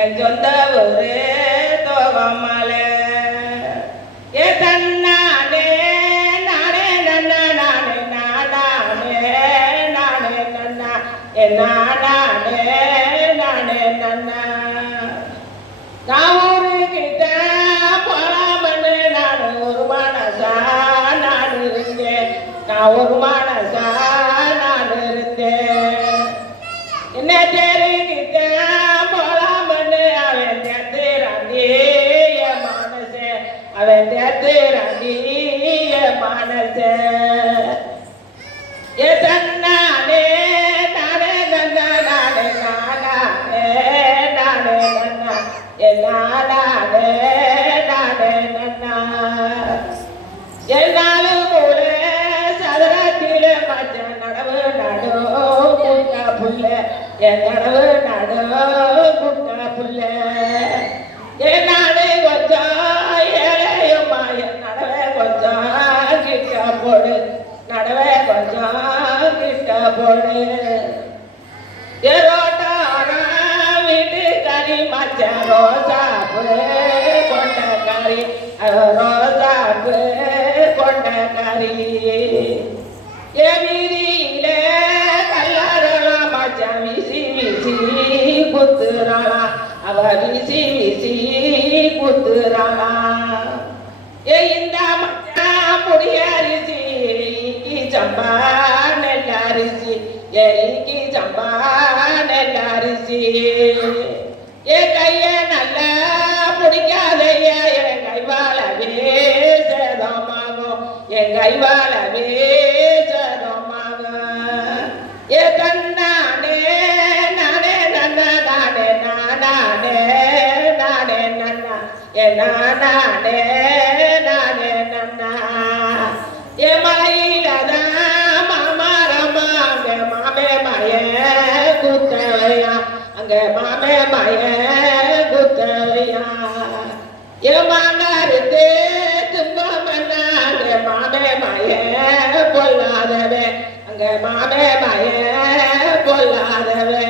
என் சொந்த ஊரு தோகமலை ஏ தன்னானே நானே நன்னா நானே நானே நானே நன்னா. ஏ நானே நானே நன்னா. நான் ஊருக்கிட்ட போலாமன்னு நான் ஒரு மனசா நான் இருந்தேன் நான் ஒரு நடவு நடோ குட்ட புல்ல. கொஞ்சம் கிட்ட போடு ஏரோட்டாரா வீட்டு கறி மச்சான் ரோசாப்பு கொண்ட கறி ரோசாப்பு கொண்ட கறி ஏ வீதியில கல்லாரலாம் மச்சான் விசி விசி குத்துறாளா அவ விசி விசி குத்துறாளா ஏ இந்த மச்சான் புடியரிசி இக்கி சம்பா நெல்லரிசி ஏ அரிசி ஏ கைய நல்லா பிடிக்காதையா என் கைவாளவே சேதமாகும் என் கைவாளவே சேதமாகும் ஏ கண்ணானே நானே நன்னா நானே நானே நானே நன்னா என் நானே மய குத்தவையா ஏ மாங்காருக்கு மாமே மய பொல்லாதவே அங்க மாமே மய பொல்லாதவே